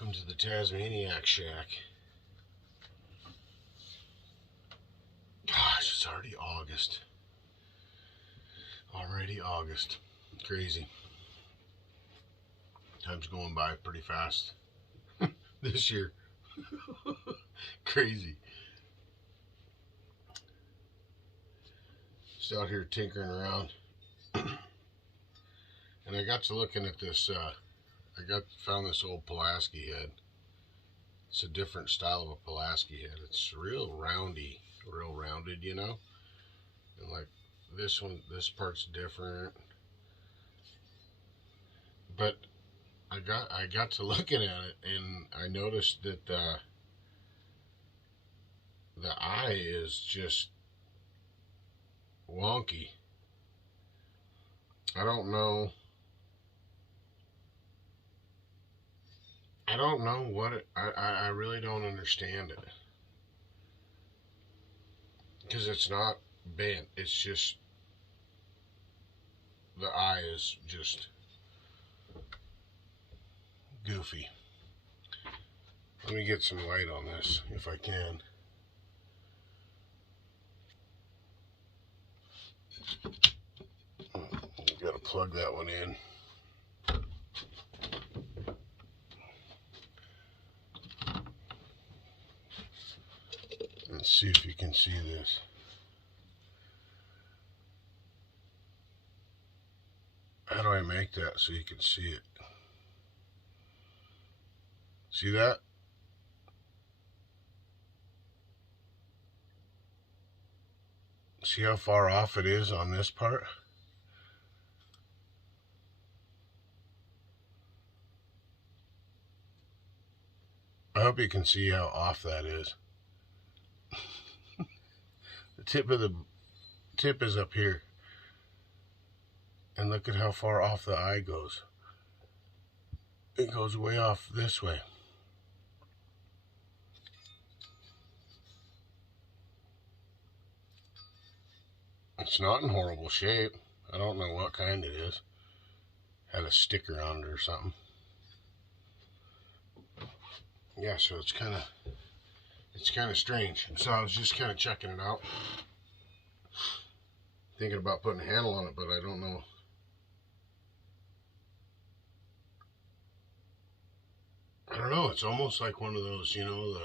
Welcome to the Tazmaniaxe Shack. Gosh, it's already August. Crazy. Time's going by pretty fast this year. Crazy. Just out here tinkering around. And I got to looking at this, found this old Pulaski head. It's a different style of a Pulaski head. It's real rounded, you know? And like this one, this part's different. But I got to looking at it, and I noticed that the eye is just wonky. I don't know what it, I really don't understand it, because it's not bent, it's just the eye is just goofy. Let me get some light on this if I can. Gotta plug that one in. Let's see if you can see this. How do I make that so you can see it? See that? See how far off it is on this part? I hope you can see how off that is. The tip is up here. And look at how far off the eye goes. It goes way off this way. It's not in horrible shape. I don't know what kind it is. Had a sticker on it or something. Yeah, so it's kind of strange. So I was just kind of checking it out, thinking about putting a handle on it, but I don't know. I don't know. It's almost like one of those, you know,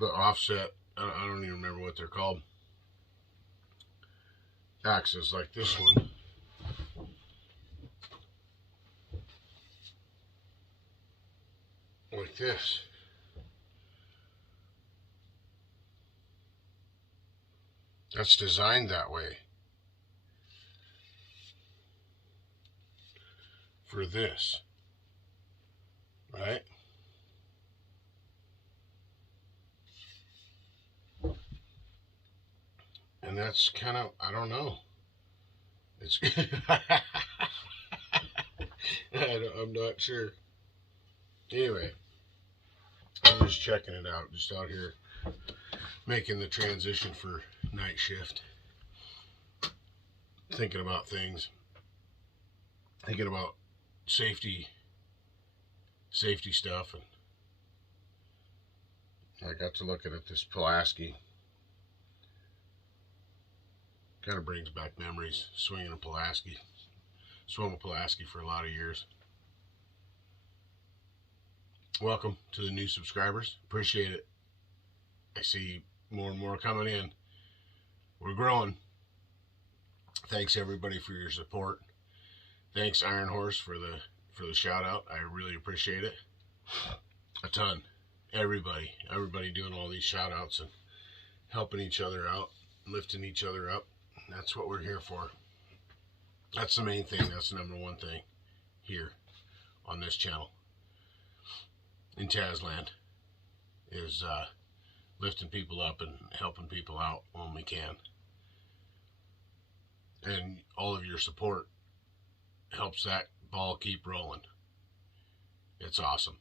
the offset. I don't even remember what they're called. Axes like this one. Like this. That's designed that way for this, right? And that's kind of, I don't know. It's I'm not sure. Anyway, I'm just checking it out, just out here making the transition for night shift, thinking about things, thinking about safety stuff. And I got to looking at this Pulaski. Kind of brings back memories, swinging a Pulaski. Swung a Pulaski for a lot of years. Welcome to the new subscribers. Appreciate it. I see more and more coming in. We're growing. Thanks everybody for your support. Thanks Iron Horse for the shout out. I really appreciate it a ton. Everybody doing all these shout outs and helping each other out, lifting each other up. That's what we're here for. That's the main thing. That's the number one thing here on this channel in Tazland, is lifting people up and helping people out when we can. And all of your support helps that ball keep rolling. It's awesome.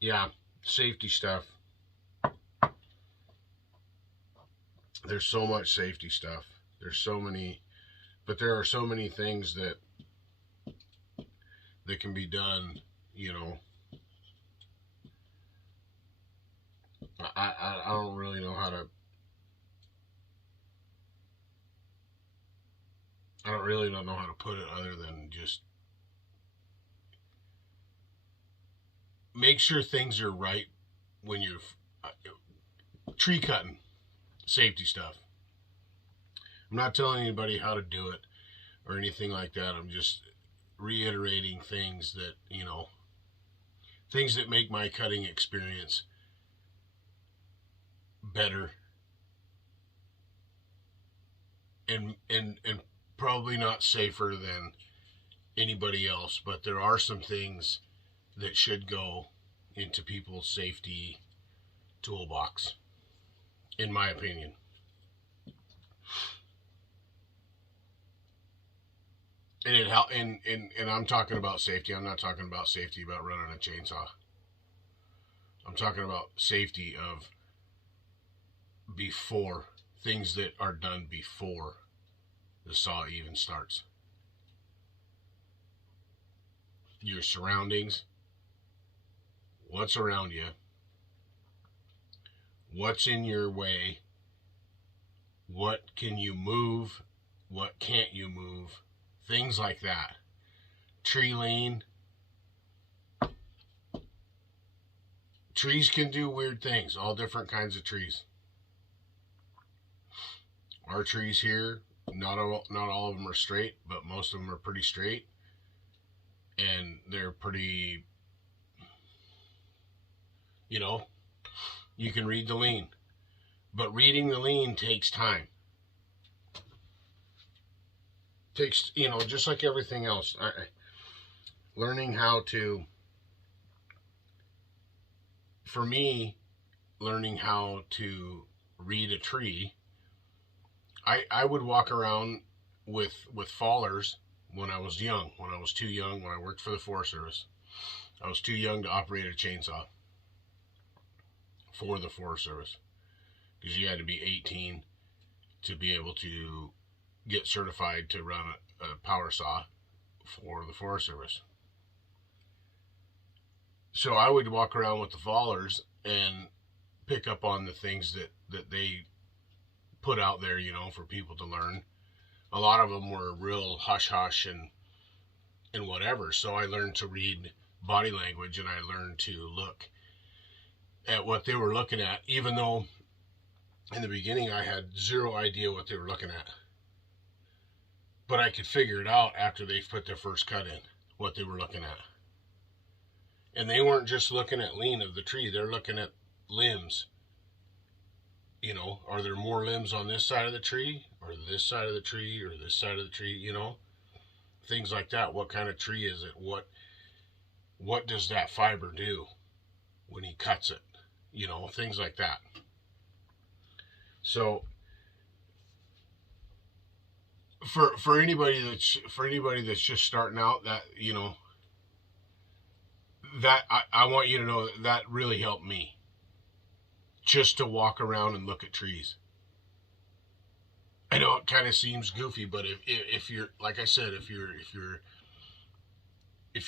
Yeah, safety stuff. there's so much safety stuff. There's so many, but there are so many things that can be done, you know. I don't really know how to, I don't really don't know how to put it other than just make sure things are right when you're tree cutting, safety stuff. I'm not telling anybody how to do it or anything like that. I'm just reiterating things that, you know, things that make my cutting experience better and probably not safer than anybody else, but there are some things that should go into people's safety toolbox, in my opinion. And it and I'm talking about safety. I'm not talking about safety about running a chainsaw. I'm talking about safety of before, things that are done before the saw even starts. Your surroundings, what's around you, what's in your way, what can you move, what can't you move, things like that. Tree lean. Trees can do weird things, all different kinds of trees. Our trees here, not all of them are straight, but most of them are pretty straight. And they're pretty, you know, you can read the lean. But reading the lean takes time. Takes, you know, just like everything else. Learning how to, for me, learning how to read a tree, I would walk around with fallers when I was young, when I was too young, when I worked for the Forest Service. I was too young to operate a chainsaw for the Forest Service because you had to be 18 to be able to get certified to run a power saw for the Forest Service. So I would walk around with the fallers and pick up on the things that they put out there, you know, for people to learn. A lot of them were real hush-hush and whatever. So I learned to read body language and I learned to look at what they were looking at, even though in the beginning I had zero idea what they were looking at. But I could figure it out after they put their first cut in, what they were looking at. And they weren't just looking at lean of the tree, they're looking at limbs. You know, are there more limbs on this side of the tree, or this side of the tree, or this side of the tree, you know? Things like that. What kind of tree is it? What does that fiber do when he cuts it? You know, things like that. So for anybody that's just starting out, that, you know, that I want you to know that really helped me. Just to walk around and look at trees. I know it kind of seems goofy, but if you're, like I said, if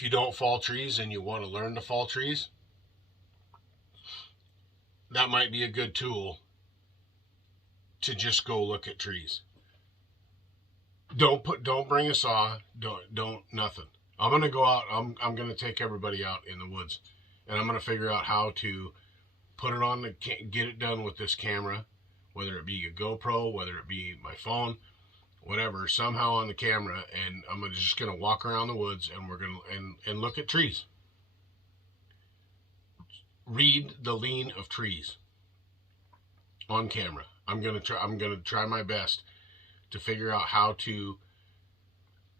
you don't fall trees and you want to learn to fall trees, that might be a good tool to just go look at trees. Don't bring a saw, don't nothing. I'm gonna go out. I'm gonna take everybody out in the woods, and I'm gonna figure out how to put it on, get it done with this camera, whether it be a GoPro, whether it be my phone, whatever, somehow on the camera, and I'm just gonna walk around the woods and we're gonna and look at trees. Read the lean of trees on camera. I'm gonna try my best to figure out how to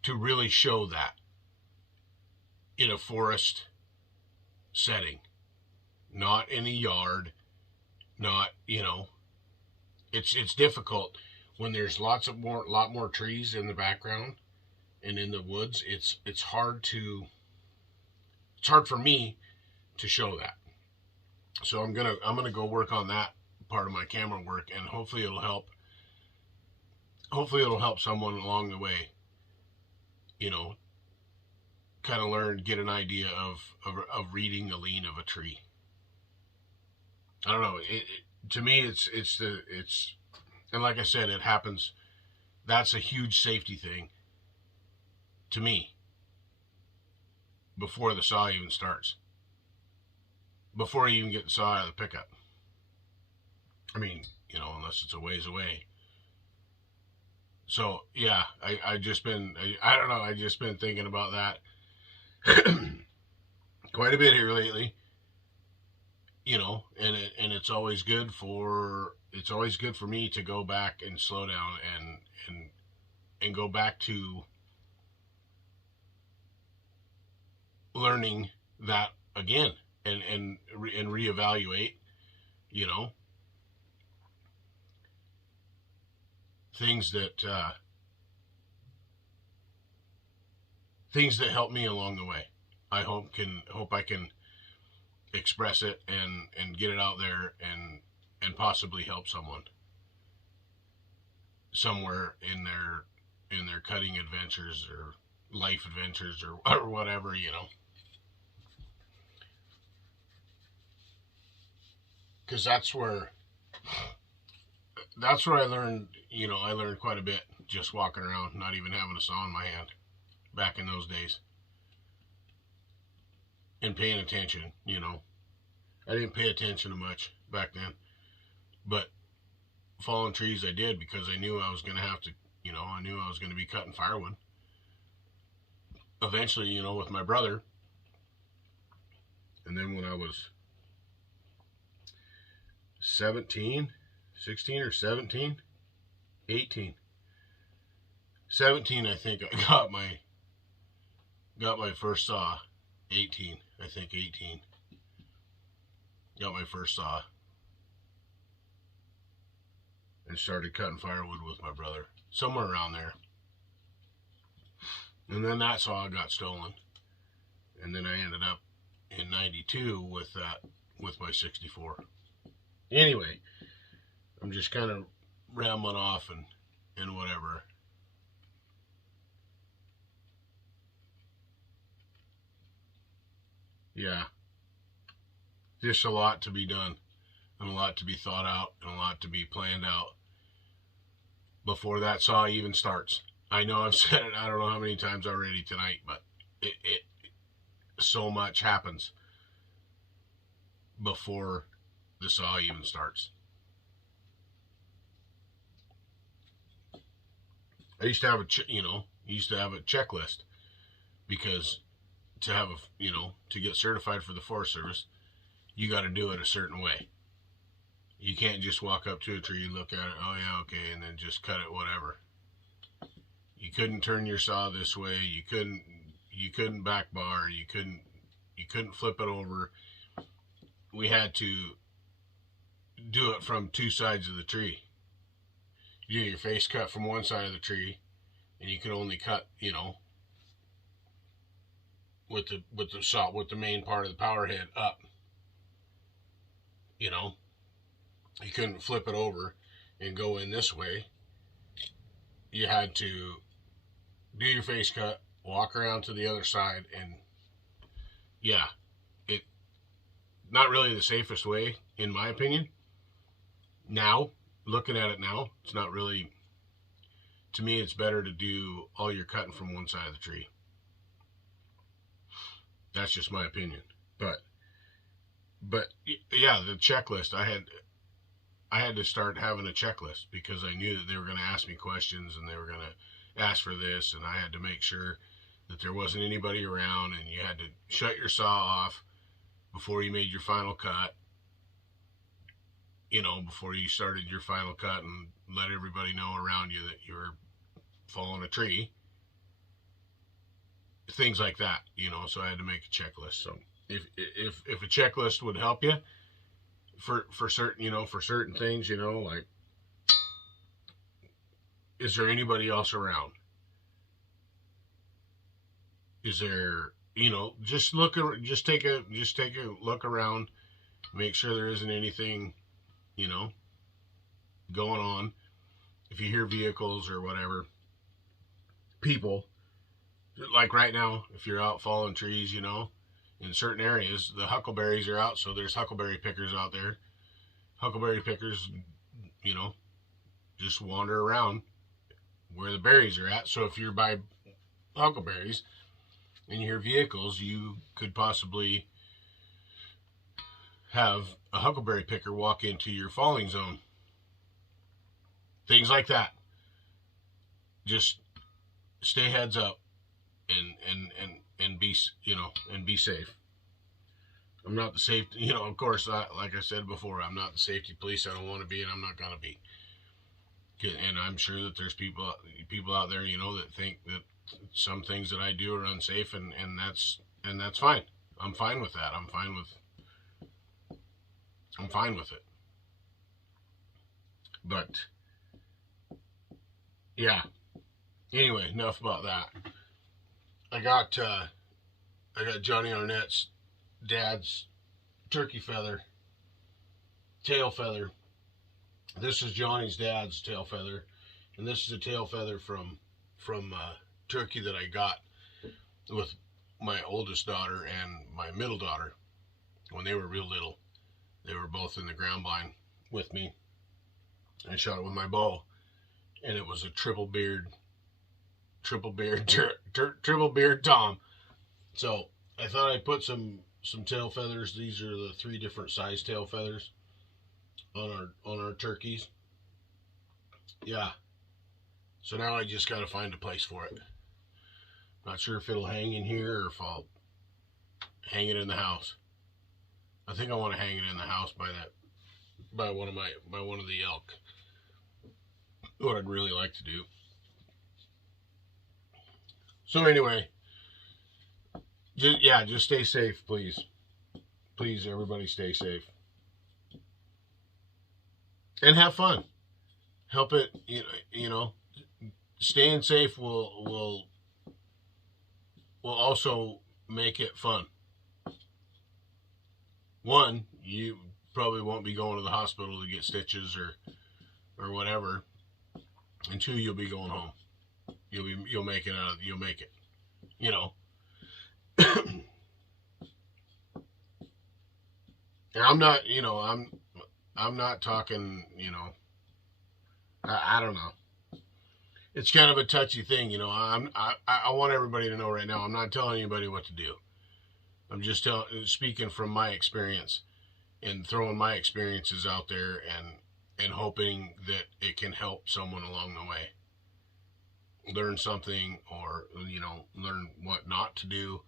really show that in a forest setting. Not in a yard, not, you know, it's difficult when there's lot more trees in the background and in the woods. It's hard for me to show that. So I'm gonna go work on that part of my camera work, and hopefully it'll help hopefully it'll help someone along the way, you know, kind of learn, get an idea of reading the lean of a tree. I don't know. To me, it's, and like I said, it happens. That's a huge safety thing to me before the saw even starts. Before you even get the saw out of the pickup. I mean, you know, unless it's a ways away. So yeah, I just been, I don't know, I just been thinking about that quite a bit here lately. You know, and it's always good for me to go back and slow down and go back to learning that again and reevaluate, you know, things that help me along the way. I hope I can express it and get it out there and possibly help someone somewhere in their cutting adventures or life adventures or whatever, you know. Because that's where I learned, you know, I learned quite a bit just walking around, not even having a saw in my hand back in those days. And paying attention, you know. I didn't pay attention to much back then. But falling trees I did because I knew I was going to have to, you know, I knew I was going to be cutting firewood. Eventually, you know, with my brother. And then when I was 16 or 17, 18. 17, I think I got my first saw. 18, I think 18. Got my first saw. And started cutting firewood with my brother. Somewhere around there. And then that saw got stolen. And then I ended up in 92 with my 64. Anyway, I'm just kind of rambling off and whatever. Yeah. Just a lot to be done, and a lot to be thought out, and a lot to be planned out before that saw even starts. I know I've said it, I don't know how many times already tonight, but it so much happens before the saw even starts. I used to have a checklist because to have to get certified for the Forest Service, you got to do it a certain way. You can't just walk up to a tree, look at it, oh yeah, okay, and then just cut it, whatever. You couldn't turn your saw this way. You couldn't back bar. You couldn't flip it over. We had to do it from two sides of the tree. You do your face cut from one side of the tree, and you could only cut, you know, with the main part of the power head up. You know, you couldn't flip it over and go in this way. You had to do your face cut, walk around to the other side, and yeah, it not really the safest way, in my opinion. Now, looking at it now, it's not really, to me, it's better to do all your cutting from one side of the tree. That's just my opinion. But yeah, the checklist, I had to start having a checklist because I knew that they were going to ask me questions and they were going to ask for this, and I had to make sure that there wasn't anybody around, and you had to shut your saw off before you made your final cut, you know, before you started your final cut, and let everybody know around you that you were falling a tree. Things like that, you know, so I had to make a checklist. So if a checklist would help you for certain, you know, for certain things, you know, like, is there anybody else around? Is there, you know, just take a look around, make sure there isn't anything, you know, going on. if you hear vehicles or whatever, people, like right now, if you're out falling trees, you know, in certain areas, the huckleberries are out, so there's huckleberry pickers out there. Huckleberry pickers, you know, just wander around where the berries are at. So if you're by huckleberries and you hear vehicles, you could possibly have a huckleberry picker walk into your falling zone. Things like that. Just stay heads up and be, you know, and be safe. I'm not the safety, you know, of course, like I said before, I'm not the safety police. I don't want to be, and I'm not going to be. And I'm sure that there's people out there, you know, that think that some things that I do are unsafe, and that's fine. I'm fine with that. I'm fine with it. But yeah. Anyway, enough about that. I got Johnny Arnett's dad's turkey feather, tail feather. This is Johnny's dad's tail feather, and this is a tail feather from turkey that I got with my oldest daughter and my middle daughter when they were real little. They were both in the ground blind with me. I shot it with my bow, and it was a triple beard tom. So I thought I'd put some tail feathers. These are the 3 different size tail feathers on our turkeys. Yeah. So now I just got to find a place for it. Not sure if it'll hang in here or if I'll hang it in the house. I think I want to hang it in the house by one of the elk. What I'd really like to do. So anyway, just stay safe, please. Please, everybody, stay safe. And have fun. Help it, you know. Staying safe will also make it fun. One, you probably won't be going to the hospital to get stitches or whatever. And 2, you'll be going home. You'll make it. You know. And I'm not, you know, I'm not talking, you know, I don't know. It's kind of a touchy thing, you know. I want everybody to know right now, I'm not telling anybody what to do. I'm just speaking from my experience and throwing my experiences out there and hoping that it can help someone along the way. Learn something, or, you know, learn what not to do,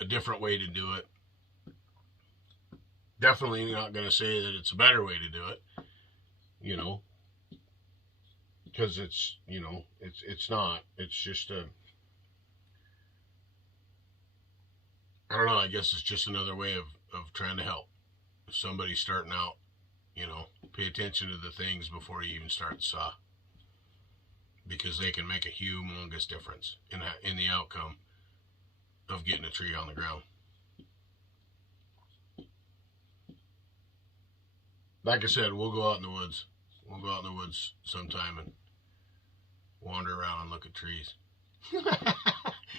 a different way to do it. Definitely not going to say that it's a better way to do it, you know, because it's, you know, it's not. It's just I don't know, I guess it's just another way of trying to help. If somebody's starting out, you know, pay attention to the things before you even start the saw, because they can make a humongous difference in the outcome of getting a tree on the ground. Like I said, we'll go out in the woods. We'll go out in the woods sometime and wander around and look at trees.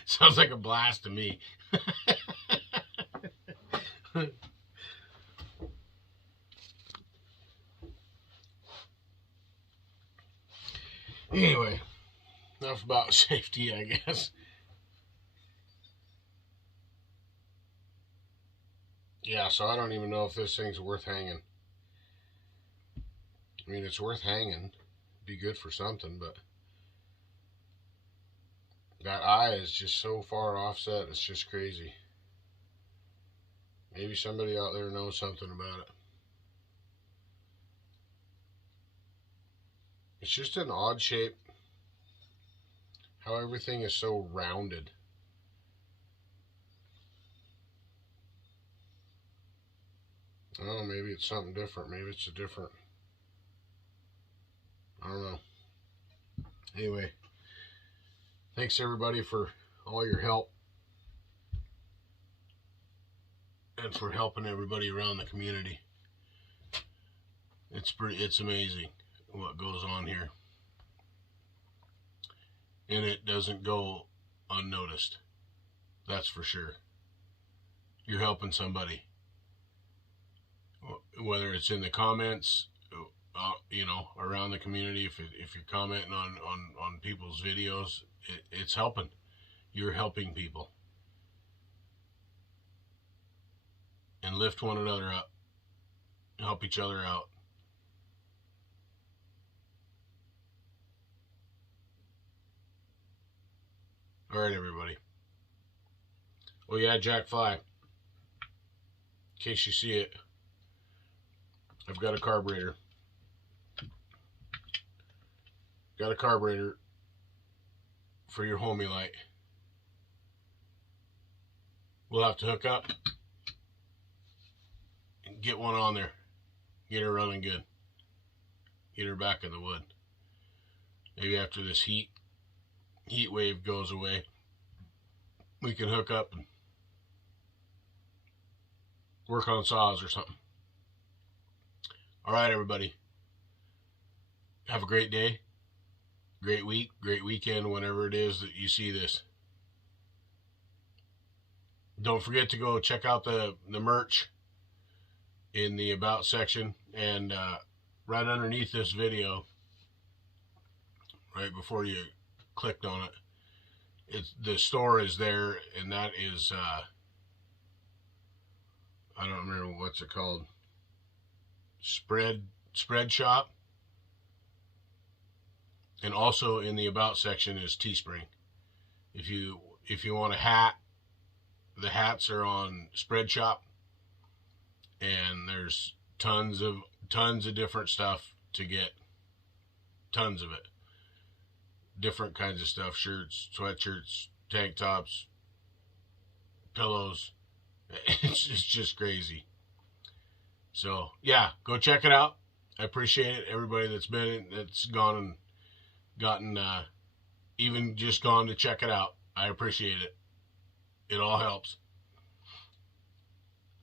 Sounds like a blast to me. Anyway, enough about safety, I guess. Yeah, so I don't even know if this thing's worth hanging. I mean, it's worth hanging. Be good for something, but that eye is just so far offset, it's just crazy. Maybe somebody out there knows something about it. It's just an odd shape. How everything is so rounded. Oh, maybe it's something different. Maybe it's a different... I don't know. Anyway, thanks everybody for all your help and for helping everybody around the community. It's amazing what goes on here. And it doesn't go unnoticed. That's for sure. You're helping somebody. Whether it's in the comments, you know, around the community, if you're commenting on people's videos, it's helping. You're helping people. And lift one another up. Help each other out. All right, everybody. Oh yeah, Jack Fly. In case you see it, I've got a carburetor. Got a carburetor for your homie light. We'll have to hook up and get one on there. Get her running good. Get her back in the wood. Maybe after this heat wave goes away, we can hook up and work on saws or something. All right, everybody. Have a great day, great week, great weekend, whenever it is that you see this. Don't forget to go check out the merch in the About section, and right underneath this video, right before you clicked on it, the store is there, and that is I don't remember what's it called. Spread Shop. And also in the About section is Teespring. If you want a hat, the hats are on Spread Shop, and there's tons of different stuff to get. Tons of it. Different kinds of stuff, shirts, sweatshirts, tank tops, pillows. It's just crazy. So yeah, go check it out. I appreciate it. Everybody that's gone and gotten, even just gone to check it out. I appreciate it. It all helps.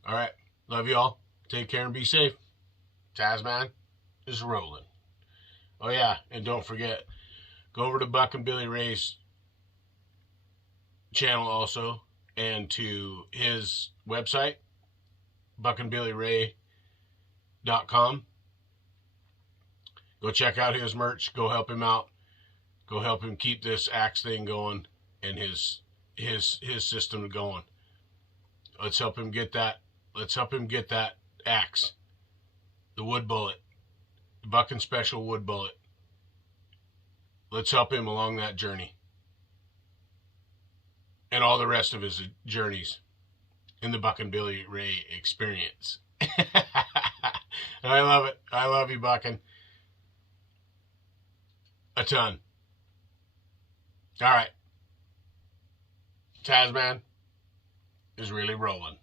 All right, love you all. Take care and be safe. Tazman is rolling. Oh yeah, and don't forget, go over to Buck and Billy Ray's channel also, and to his website, buckandbillyray.com. Go check out his merch. Go help him out. Go help him keep this axe thing going and his system going. Let's help him get that. Let's help him get that axe, the wood bullet, the Buck and Special wood bullet. Let's help him along that journey and all the rest of his journeys in the Buck and Billy Ray experience. I love it. I love you, Buckin'. A ton. All right. Tazman is really rolling.